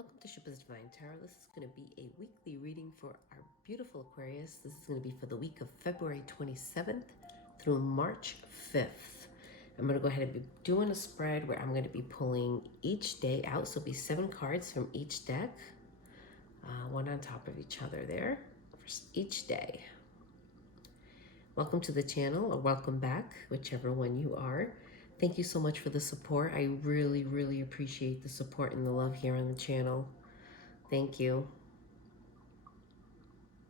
Welcome to Xupastarot Divine Tarot. This is going to be a weekly reading for our beautiful Aquarius. This is going to be for the week of February 27th through March 5th. I'm going to go ahead and be doing a spread where I'm going to be pulling each day out. So it'll be 7 cards from each deck, one on top of each other there for each day. Welcome to the channel, or welcome back, whichever one you are. Thank you so much for the support. I really, really appreciate the support and the love here on the channel. Thank you.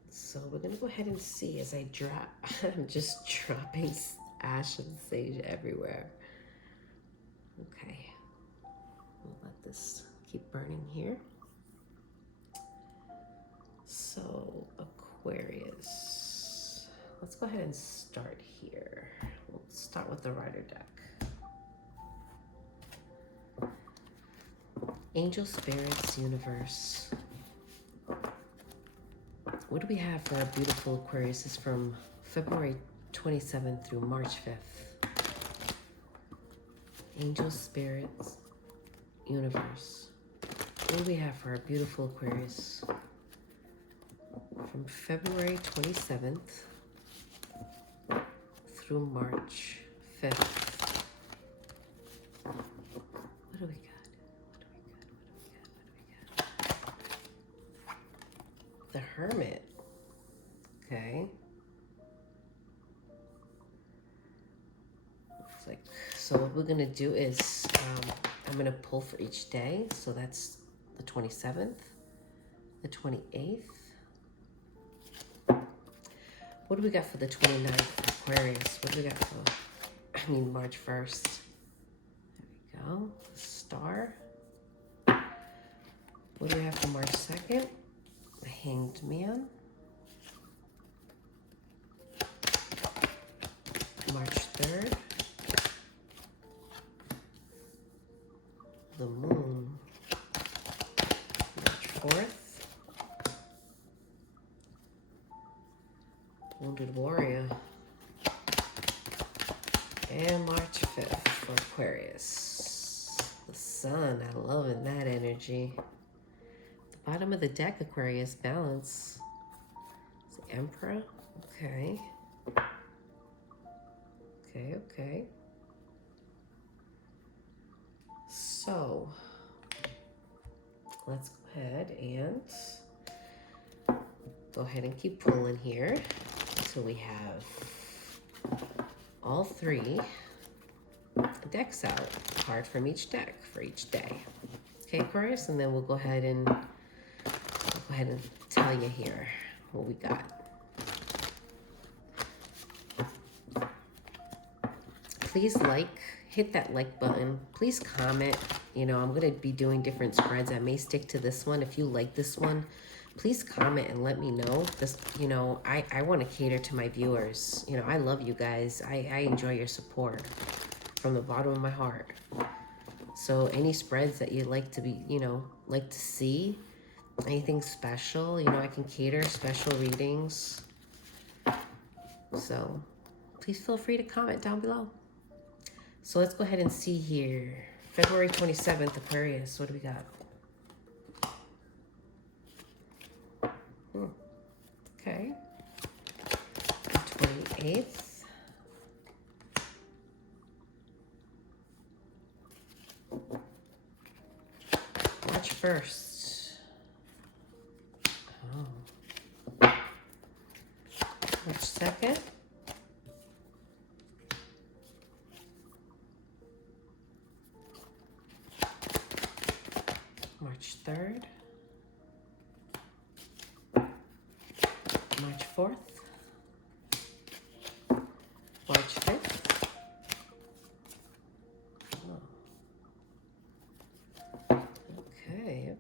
So we're gonna go ahead and see as I drop. I'm just dropping ash and sage everywhere. Okay, we'll let this keep burning here. So Aquarius, let's go ahead and start here. We'll start with the Rider deck. Angel, Spirits, Universe. What do we have for our beautiful Aquarius? This is from February 27th through March 5th. Angel, Spirits, Universe. What do we have for our beautiful Aquarius? From February 27th through March 5th. What do we got? The Hermit. Okay. Looks like, so what we're gonna do is I'm gonna pull for each day. So that's the 27th, the 28th. What do we got for the 29th Aquarius? What do we got for, March 1st? There we go. The Star. What do we have for March 2nd? The Hanged Man. March 3rd. The Moon. March 4th. Wounded Warrior. And March 5th for Aquarius. The Sun. I'm loving that energy. Bottom of the deck, Aquarius, Balance. It's the Emperor. Okay. Okay. So, let's go ahead and keep pulling here. So we have all 3 decks out. A card from each deck for each day. Okay, Aquarius, and then we'll go ahead and tell you here what we got. Please hit that like button. Please comment. I'm going to be doing different spreads. I may stick to this one. If you like this one, please comment and let me know. This, I want to cater to my viewers. I love you guys. I enjoy your support from the bottom of my heart. So any spreads that you'd like to be, like to see, anything special, I can cater special readings. So please feel free to comment down below. So let's go ahead and see here. February 27th, Aquarius. What do we got? Okay. 28th. March 1st. Oh. March 2nd. March 3rd. March 4th. March 5th. Oh. Okay,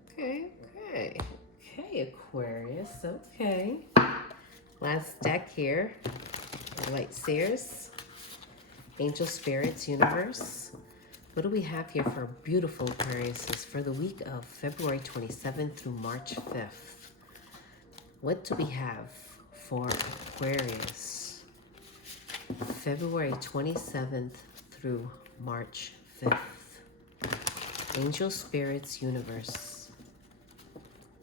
Aquarius. Okay. Last deck here. Light Seers. Angel, Spirits, Universe. What do we have here for beautiful Aquariuses for the week of February 27th through March 5th? What do we have for Aquarius? February 27th through March 5th. Angel, Spirits, Universe.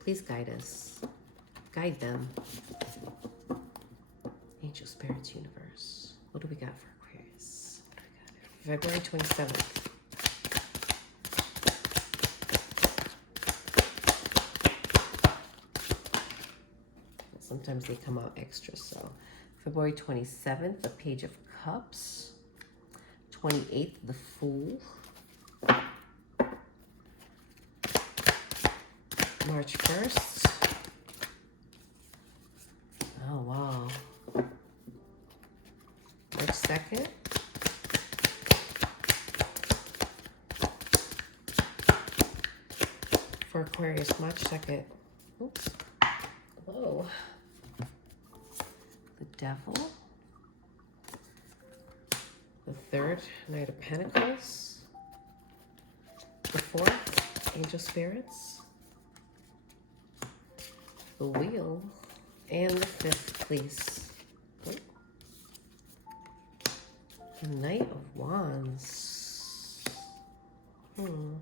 please guide us. Guide them. Angel, spirits, universe. What do we got for Aquarius? What do we got? February 27th. Sometimes they come out extra, so February 27th, the Page of Cups. 28th, the Fool. March 1st. Oh, wow. March 2nd. For Aquarius, March 2nd. Oops. Whoa. The Devil. The 3rd, Knight of Pentacles. The 4th, Angel Spirits. The Wheel. And the 5th, please. Oh. The Knight of Wands. Hmm.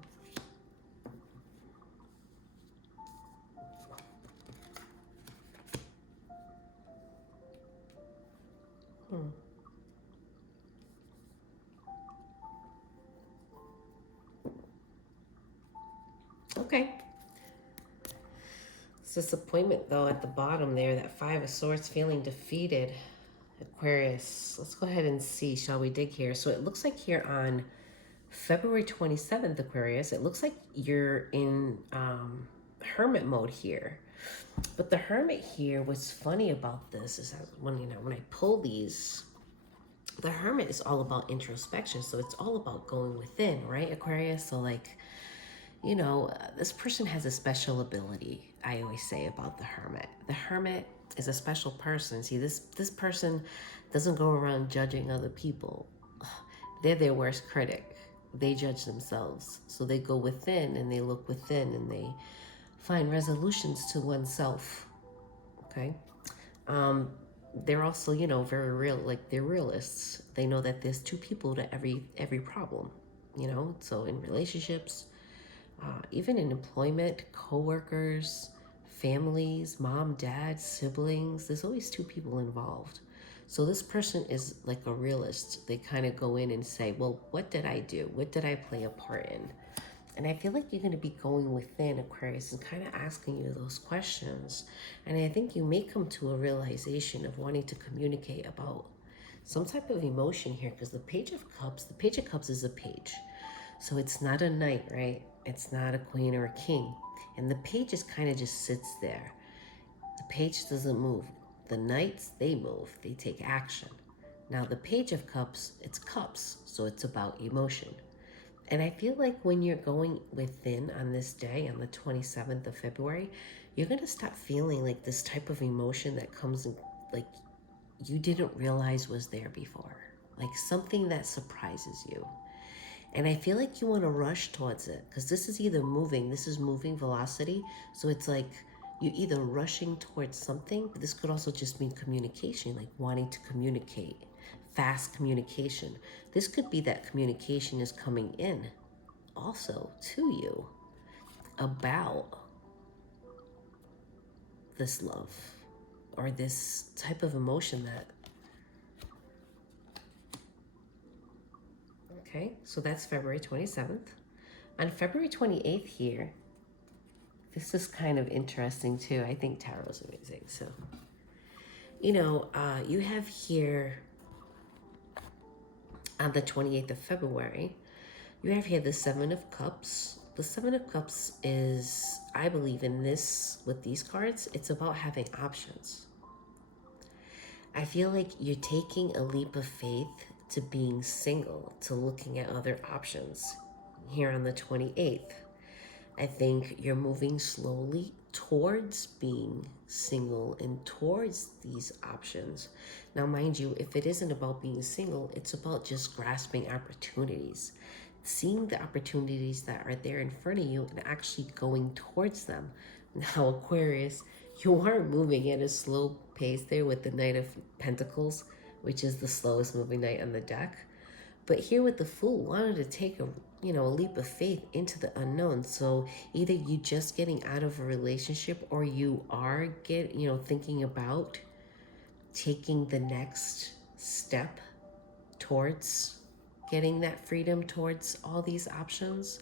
Okay. It's disappointment, though, at the bottom there. That 5 of Swords, feeling defeated. Aquarius. Let's go ahead and see. Shall we dig here? So it looks like here on February 27th, Aquarius, it looks like you're in Hermit mode here. But the Hermit here, what's funny about this is that when I pull these, the Hermit is all about introspection. So it's all about going within, right, Aquarius? So like, this person has a special ability, I always say about the Hermit. The Hermit is a special person. See, this person doesn't go around judging other people. They're their worst critic. They judge themselves. So they go within and they look within and they find resolutions to oneself. Okay? They're also, very real, like they're realists. They know that there's two people to every problem, So in relationships, even in employment, co-workers, families, mom, dad, siblings, there's always two people involved. So this person is like a realist. They kind of go in and say, well, what did I do? What did I play a part in? And I feel like you're going to be going within, Aquarius, and kind of asking you those questions. And I think you may come to a realization of wanting to communicate about some type of emotion here, because the Page of Cups is a page. So it's not a knight, right? It's not a queen or a king. And the page kind of just sits there. The page doesn't move. The knights, they move. They take action. Now, the Page of Cups, it's cups. So it's about emotion. And I feel like when you're going within on this day, on the 27th of February, you're going to stop feeling like this type of emotion that comes in, like you didn't realize was there before. Like something that surprises you. And I feel like you want to rush towards it because this is moving velocity. So it's like you're either rushing towards something, but this could also just mean communication, like wanting to communicate, fast communication. This could be that communication is coming in also to you about this love or this type of emotion that. Okay, so that's February 27th. On February 28th here, this is kind of interesting too. I think tarot is amazing. So, you have here on the 28th of February, you have here the 7 of Cups. The 7 of Cups is, I believe in this, with these cards, it's about having options. I feel like you're taking a leap of faith to being single, to looking at other options here on the 28th. I think you're moving slowly towards being single and towards these options. Now, mind you, if it isn't about being single, it's about just grasping opportunities, seeing the opportunities that are there in front of you and actually going towards them. Now, Aquarius, you are moving at a slow pace there with the Knight of Pentacles, which is the slowest moving knight on the deck. But here with the Fool, wanted to take a a leap of faith into the unknown. So either you just getting out of a relationship, or you are thinking about taking the next step towards getting that freedom, towards all these options.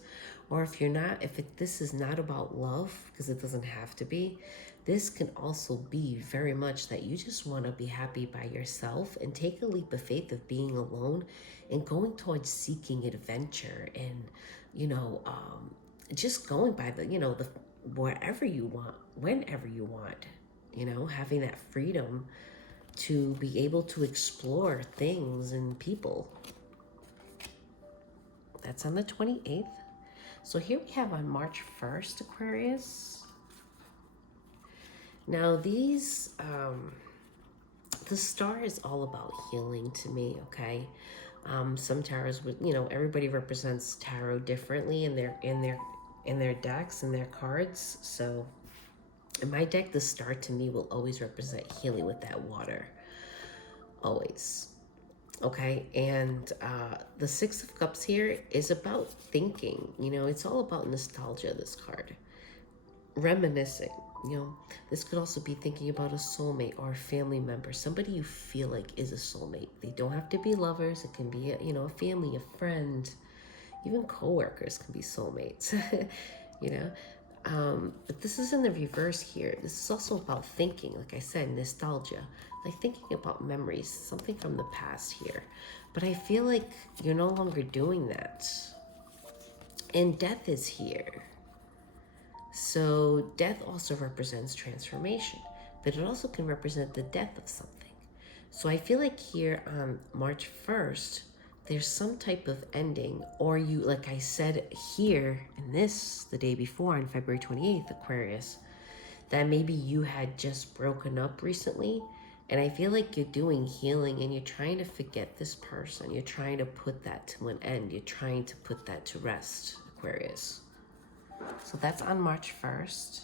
Or if you're not, this is not about love, because it doesn't have to be, this can also be very much that you just want to be happy by yourself and take a leap of faith of being alone and going towards seeking adventure, and just going by the wherever you want, whenever you want, having that freedom to be able to explore things and people. That's on the 28th. So here we have on March 1st, Aquarius. Now these, the star is all about healing to me, okay? Some tarots would, everybody represents tarot differently in their decks and their cards. So in my deck, the star to me will always represent healing with that water. Always. Okay, and the Six of Cups here is about thinking. It's all about nostalgia, this card. Reminiscing. This could also be thinking about a soulmate or a family member, somebody you feel like is a soulmate. They don't have to be lovers. It can be a family, a friend, even co-workers can be soulmates. But this is in the reverse here. This is also about thinking, like I said, nostalgia, like thinking about memories, something from the past here. But I feel like you're no longer doing that. And death is here. So death also represents transformation, but it also can represent the death of something. So I feel like here on March 1st, there's some type of ending, or you, like I said here in this, the day before on February 28th, Aquarius, that maybe you had just broken up recently. And I feel like you're doing healing and you're trying to forget this person. You're trying to put that to an end. You're trying to put that to rest, Aquarius. So that's on March 1st.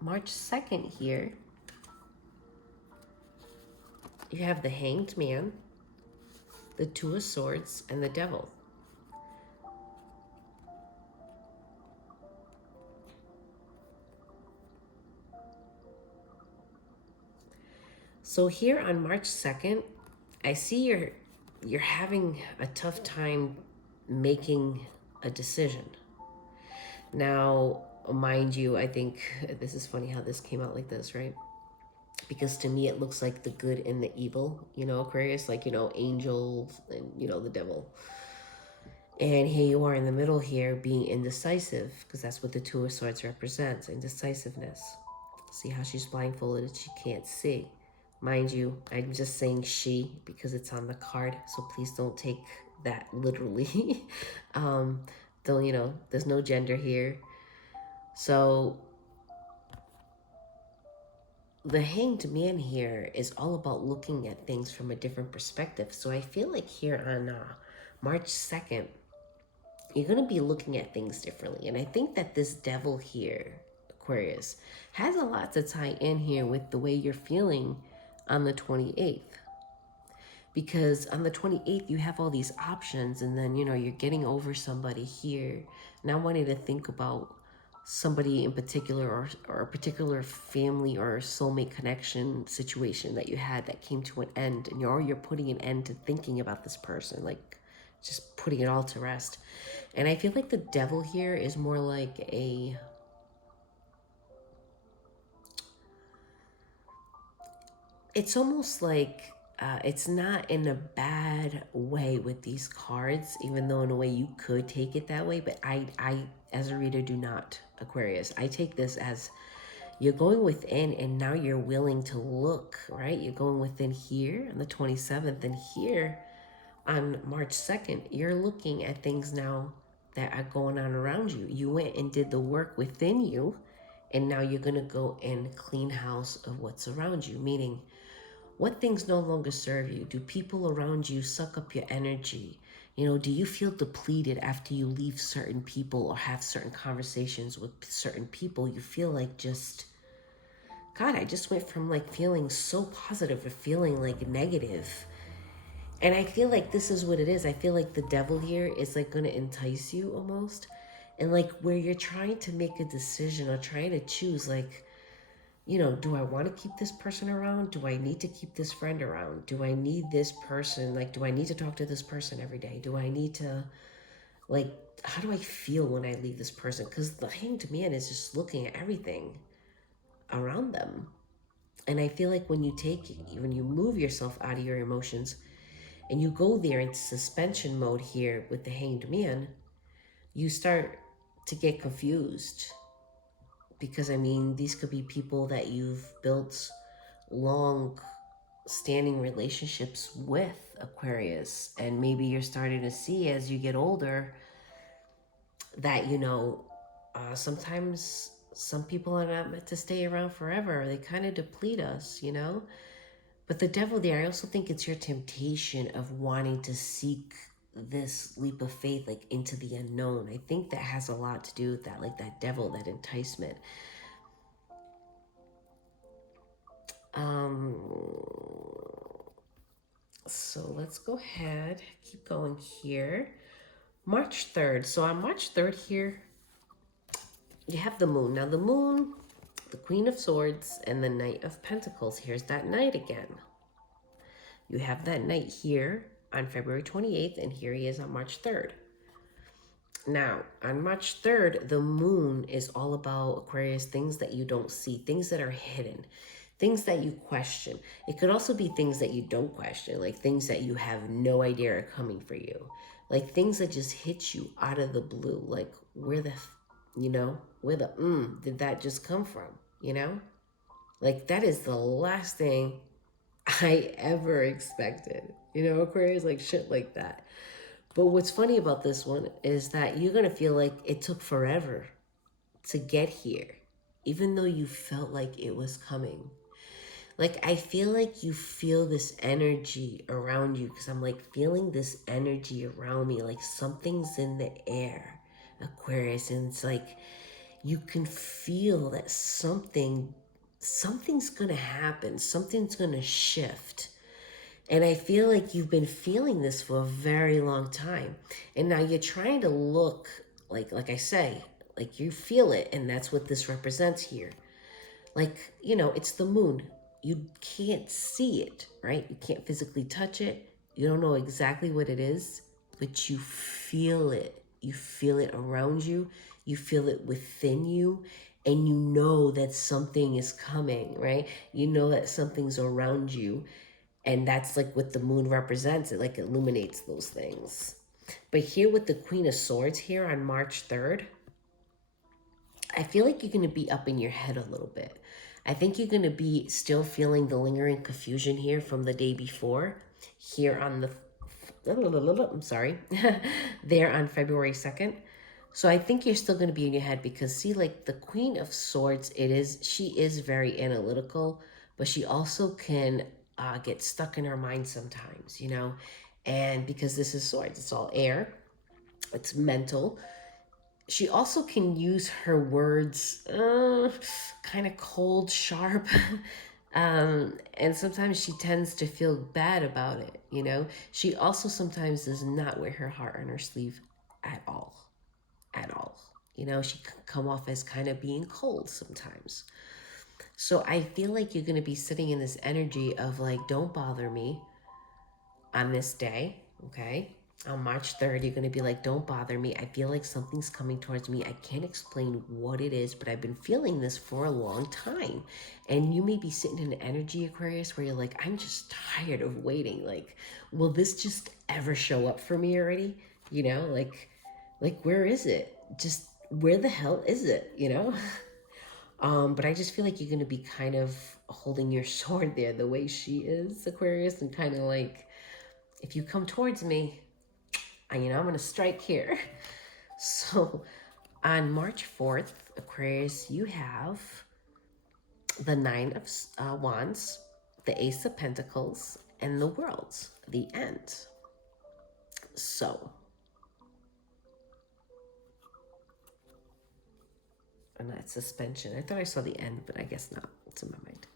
March 2nd here, you have the Hanged Man, the Two of Swords, and the Devil. So here on March 2nd, I see you're having a tough time making a decision. Now, mind you, I think this is funny how this came out like this, right? Because to me, it looks like the good and the evil, Aquarius, like, angels and, the devil. And here you are in the middle here being indecisive, because that's what the Two of Swords represents, indecisiveness. See how she's blindfolded, she can't see. Mind you, I'm just saying she because it's on the card, so please don't take that literally. There's no gender here. So the Hanged Man here is all about looking at things from a different perspective. So I feel like here on March 2nd, you're going to be looking at things differently. And I think that this devil here, Aquarius, has a lot to tie in here with the way you're feeling on the 28th. Because on the 28th, you have all these options, and then, you're getting over somebody here. Now wanting to think about somebody in particular, or a particular family or soulmate connection situation that you had that came to an end, and you're putting an end to thinking about this person, like just putting it all to rest. And I feel like the devil here is more like it's almost like it's not in a bad way with these cards, even though in a way you could take it that way. But I as a reader, do not, Aquarius. I take this as you're going within, and now you're willing to look, right? You're going within here on the 27th, and here on March 2nd, you're looking at things now that are going on around you. You went and did the work within you, and now you're going to go and clean house of what's around you, meaning what things no longer serve you? Do people around you suck up your energy? Do you feel depleted after you leave certain people or have certain conversations with certain people? You feel like God, I just went from like feeling so positive to feeling like negative. And I feel like this is what it is. I feel like the devil here is like going to entice you almost. And like where you're trying to make a decision or trying to choose, like, you know, do I want to keep this person around? Do I need to keep this friend around? Do I need this person? Like, do I need to talk to this person every day? Do I need to, like, how do I feel when I leave this person? Because the hanged man is just looking at everything around them. And I feel like when you move yourself out of your emotions and you go there into suspension mode here with the hanged man, you start to get confused. Because, I mean, these could be people that you've built long standing relationships with, Aquarius. And maybe you're starting to see as you get older that, you know, sometimes some people are not meant to stay around forever. They kind of deplete us, you know? But the devil there, I also think it's your temptation of wanting to seek this leap of faith, like into the unknown. I think that has a lot to do with that, like that devil, that enticement. Um, so let's go ahead, keep going here. March 3rd. So on March 3rd here, you have the moon. Now the moon, the Queen of Swords, and the Knight of Pentacles. Here's that knight again. You have that knight here on February 28th, and here he is on March 3rd. Now, on March 3rd, the moon is all about, Aquarius, things that you don't see, things that are hidden, things that you question. It could also be things that you don't question, like things that you have no idea are coming for you, like things that just hit you out of the blue, like where the, you know, where the, did that just come from, you know? Like that is the last thing I ever expected, you know, Aquarius, like shit like that. But what's funny about this one is that you're going to feel like it took forever to get here, even though you felt like it was coming. Like, I feel like you feel this energy around you because I'm like feeling this energy around me, like something's in the air, Aquarius. And it's like you can feel that something's going to happen, something's going to shift. And I feel like you've been feeling this for a very long time. And now you're trying to look like I say, like you feel it, and that's what this represents here. Like, you know, it's the moon. You can't see it, right? You can't physically touch it. You don't know exactly what it is, but you feel it. You feel it around you. You feel it within you. And you know that something is coming, right? You know that something's around you. And that's like what the moon represents. It like illuminates those things. But here with the Queen of Swords here on March 3rd, I feel like you're going to be up in your head a little bit. I think you're going to be still feeling the lingering confusion here from the day before. Here on the, I'm sorry, there on February 2nd. So I think you're still going to be in your head because see, like the Queen of Swords, she is very analytical, but she also can get stuck in her mind sometimes, you know? And because this is swords, it's all air, it's mental. She also can use her words kind of cold, sharp. And sometimes she tends to feel bad about it, you know? She also sometimes does not wear her heart on her sleeve at all. At all. You know, she can come off as kind of being cold sometimes. So I feel like you're going to be sitting in this energy of like, don't bother me on this day, okay? On March 3rd, you're going to be like, don't bother me. I feel like something's coming towards me. I can't explain what it is, but I've been feeling this for a long time. And you may be sitting in an energy, Aquarius, where you're like, I'm just tired of waiting. Like, will this just ever show up for me already? You know, like where is it? Just where the hell is it? You know? But I just feel like you're going to be kind of holding your sword there the way she is, Aquarius, and kind of like, if you come towards me, you know, I'm going to strike here. So on March 4th, Aquarius, you have the Nine of Wands, the Ace of Pentacles, and the World, the End. So, and that's suspension. I thought I saw the end, but I guess not. It's in my mind.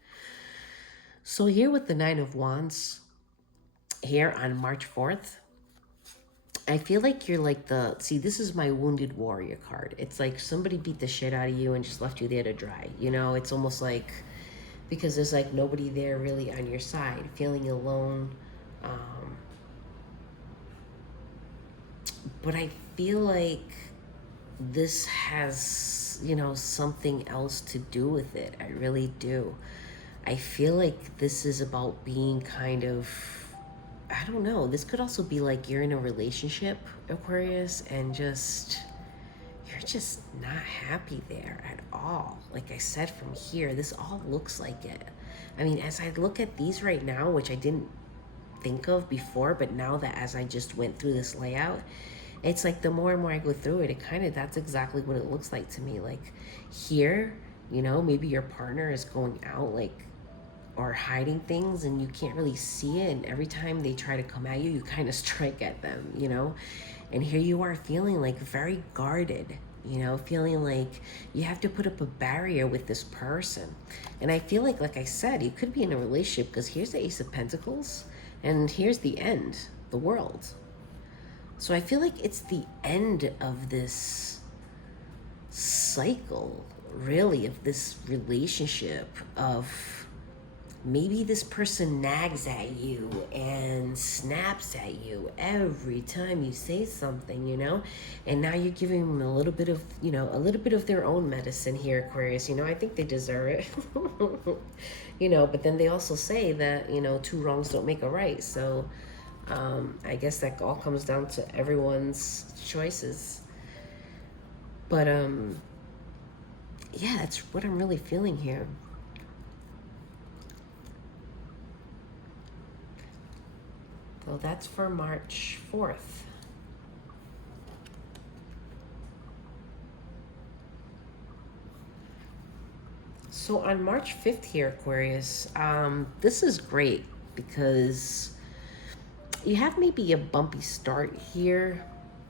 So here with the Nine of Wands, here on March 4th, I feel like you're like see, this is my wounded warrior card. It's like somebody beat the shit out of you and just left you there to dry. You know, it's almost like, because there's like nobody there really on your side, feeling alone. Um, but I feel like this has, you know, something else to do with it. I really do. I feel like this is about being kind of, I don't know. This could also be like you're in a relationship, Aquarius, and you're just not happy there at all. Like I said, from here, this all looks like it. I mean, as I look at these right now, which I didn't think of before, but now that as I just went through this layout, it's like the more and more I go through it, it kind of, that's exactly what it looks like to me. Like here, you know, maybe your partner is going out, like, or hiding things and you can't really see it, and every time they try to come at you, you kind of strike at them, you know. And here you are feeling like very guarded, you know, feeling like you have to put up a barrier with this person. And I feel like I said, you could be in a relationship, because here's the Ace of Pentacles and here's the end, the world. So I feel like it's the end of this cycle, really, of this relationship, of maybe this person nags at you and snaps at you every time you say something, you know, and now you're giving them a little bit of, you know, a little bit of their own medicine here, Aquarius. You know, I think they deserve it. You know, but then they also say that, you know, two wrongs don't make a right. So I guess that all comes down to everyone's choices. But yeah, that's what I'm really feeling here. So that's for March 4th. So on March 5th here, Aquarius, this is great because you have maybe a bumpy start here,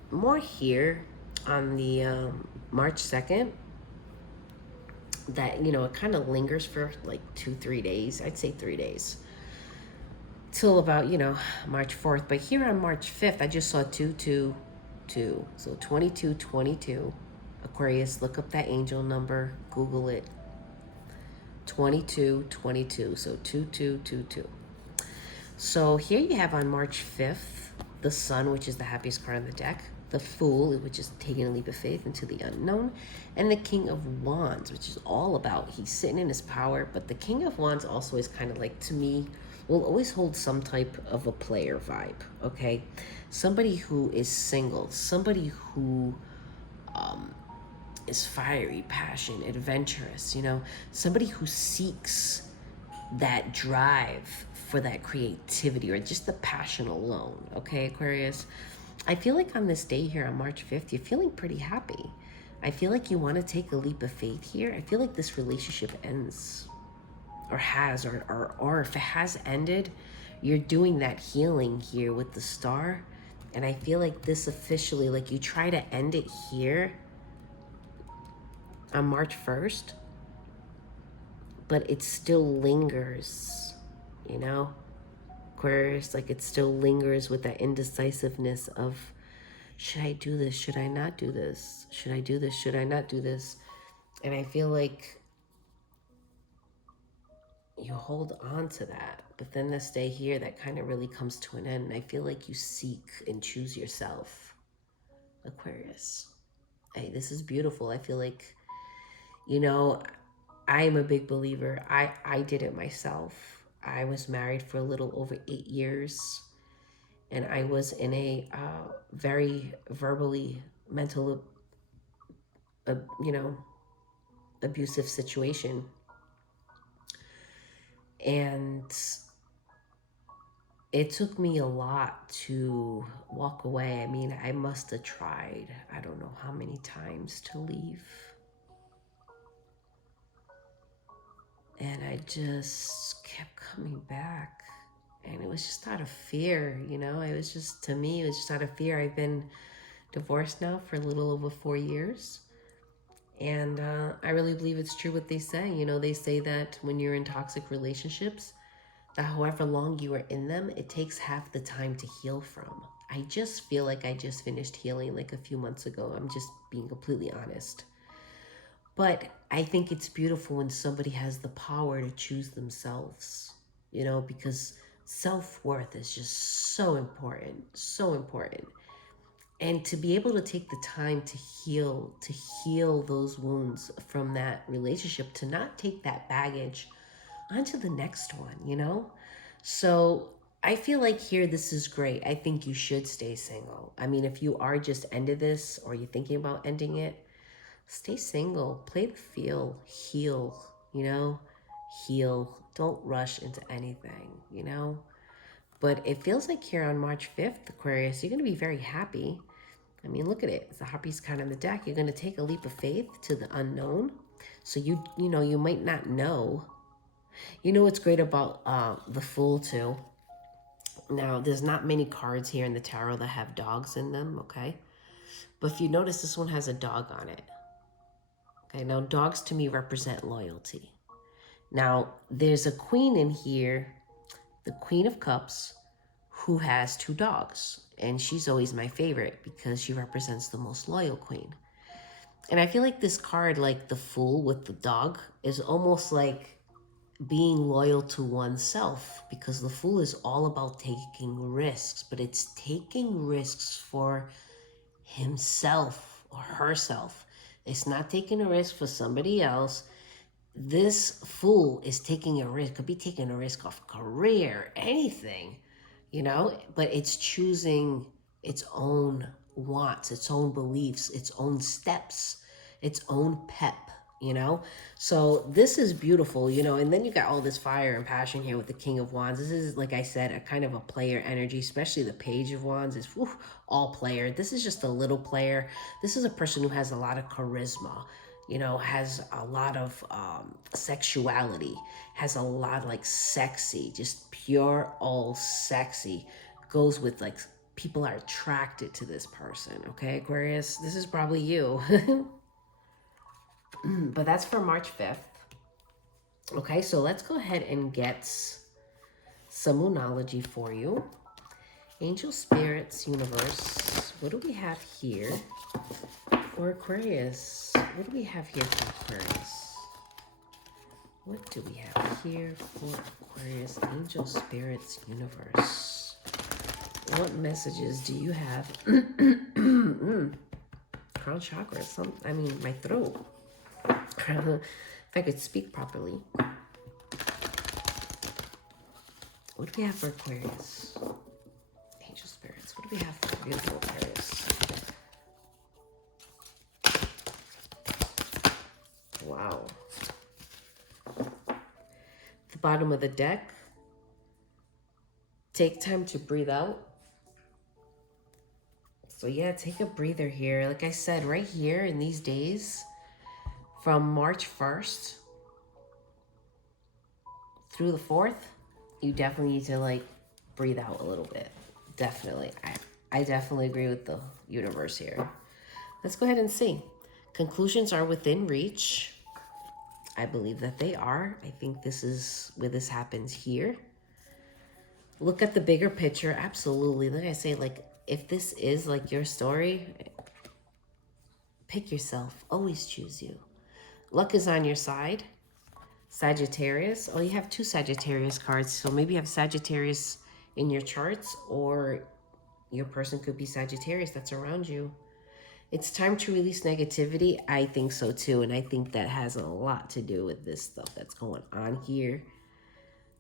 more here on the March 2nd, that, you know, it kind of lingers for like 2-3 days. I'd say 3 days till about, you know, March 4th. But here on March 5th, I just saw 222. So 2222. Aquarius, look up that angel number, Google it. 2222. So 2222. So here you have on March 5th, the Sun, which is the happiest card on the deck, the Fool, which is taking a leap of faith into the unknown, and the King of Wands, which is all about he's sitting in his power. But the King of Wands also is kind of like, to me, will always hold some type of a player vibe, okay? Somebody who is single, somebody who is fiery, passionate, adventurous, you know, somebody who seeks that drive for that creativity or just the passion alone, okay, Aquarius? I feel like on this day here on March 5th, you're feeling pretty happy. I feel like you want to take a leap of faith here. I feel like this relationship ends, or has, or if it has ended, you're doing that healing here with the Star. And I feel like this officially, like you try to end it here on March 1st, but it still lingers, you know, Aquarius, like it still lingers with that indecisiveness of, should I do this? Should I not do this? Should I do this? Should I not do this? And I feel like you hold on to that, but then this day here, that kind of really comes to an end. And I feel like you seek and choose yourself, Aquarius. Hey, this is beautiful. I feel like, you know, I'm a big believer. I did it myself. I was married for a little over 8 years, and I was in a very verbally mental, you know, abusive situation. And it took me a lot to walk away. I mean, I must have tried, I don't know how many times, to leave. And I just kept coming back. And it was just out of fear, you know? It was just, to me, it was just out of fear. I've been divorced now for a little over 4 years. And I really believe it's true what they say. You know, they say that when you're in toxic relationships, that however long you are in them, it takes half the time to heal from. I just feel like I just finished healing like a few months ago. I'm just being completely honest. But I think it's beautiful when somebody has the power to choose themselves, you know, because self-worth is just so important, so important. And to be able to take the time to heal those wounds from that relationship, to not take that baggage onto the next one, you know? So I feel like here, this is great. I think you should stay single. I mean, if you are just ended this or you're thinking about ending it, stay single, play the feel, heal, you know, heal. Don't rush into anything, you know. But it feels like here on March 5th, Aquarius, you're going to be very happy. I mean, look at it. The Harpy's card on the deck. You're going to take a leap of faith to the unknown. So you know, you might not know. You know what's great about the Fool too? Now, there's not many cards here in the tarot that have dogs in them, okay? But if you notice, this one has a dog on it. Okay, now dogs to me represent loyalty. Now, there's a queen in here, the Queen of Cups, who has two dogs. And she's always my favorite because she represents the most loyal queen. And I feel like this card, like the Fool with the dog, is almost like being loyal to oneself, because the Fool is all about taking risks, but it's taking risks for himself or herself. It's not taking a risk for somebody else. This Fool is taking a risk, could be taking a risk of career, anything, you know, but it's choosing its own wants, its own beliefs, its own steps, its own pep, you know. So this is beautiful, you know. And then you got all this fire and passion here with the King of Wands. This is, like I said, a kind of a player energy, especially the Page of Wands is all player. This is just a little player. This is a person who has a lot of charisma, you know, has a lot of sexuality, has a lot like sexy, just pure all sexy, goes with like, people are attracted to this person, okay, Aquarius? This is probably you. But that's for March 5th. Okay, so let's go ahead and get some Moonology for you. Angel Spirits, Universe, what do we have here for Aquarius? What do we have here for Aquarius? What do we have here for Aquarius? Angel Spirits, Universe. What messages do you have? Crown chakra, I mean, my throat. If I could speak properly. What do we have for Aquarius? Angel Spirits, what do we have for beautiful Aquarius? Wow. The bottom of the deck. Take time to breathe out. So yeah, take a breather here. Like I said, right here in these days, from March 1st through the 4th, you definitely need to like breathe out a little bit. Definitely. I definitely agree with the universe here. Let's go ahead and see. Conclusions are within reach. I believe that they are. I think this is where this happens here. Look at the bigger picture. Absolutely. Like I say, like, if this is like your story, pick yourself. Always choose you. Luck is on your side. Sagittarius. Oh, you have two Sagittarius cards. So maybe you have Sagittarius in your charts, or your person could be Sagittarius that's around you. It's time to release negativity. I think so too. And I think that has a lot to do with this stuff that's going on here.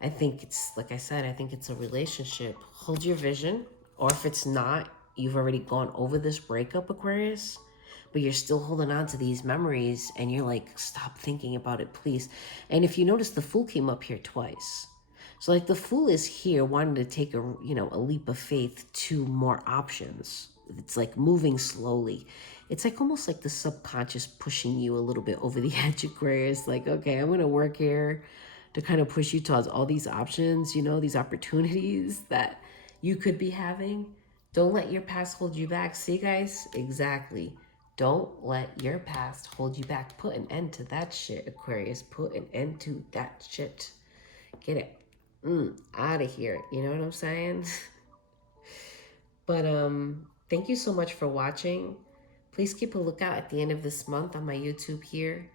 I think it's, like I said, I think it's a relationship. Hold your vision. Or if it's not, you've already gone over this breakup, Aquarius, but you're still holding on to these memories, and you're like, stop thinking about it, please. And if you notice, the Fool came up here twice. So like the Fool is here wanting to take a, you know, a leap of faith to more options. It's like moving slowly. It's like almost like the subconscious pushing you a little bit over the edge, Aquarius. Like, okay, I'm going to work here to kind of push you towards all these options, you know, these opportunities that you could be having. Don't let your past hold you back. See, guys? Exactly. Don't let your past hold you back. Put an end to that shit, Aquarius. Put an end to that shit. Get it? out of here. You know what I'm saying? But thank you so much for watching. Please keep a lookout at the end of this month on my YouTube here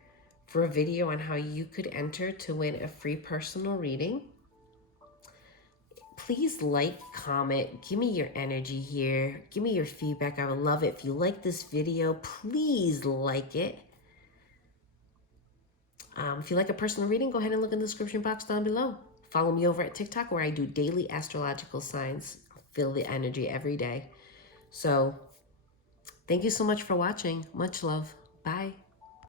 for a video on how you could enter to win a free personal reading. Please like, comment, give me your energy here. Give me your feedback. I would love it. If you like this video, please like it. If you like a personal reading, go ahead and look in the description box down below. Follow me over at TikTok where I do daily astrological signs. Feel the energy every day. So thank you so much for watching. Much love. Bye.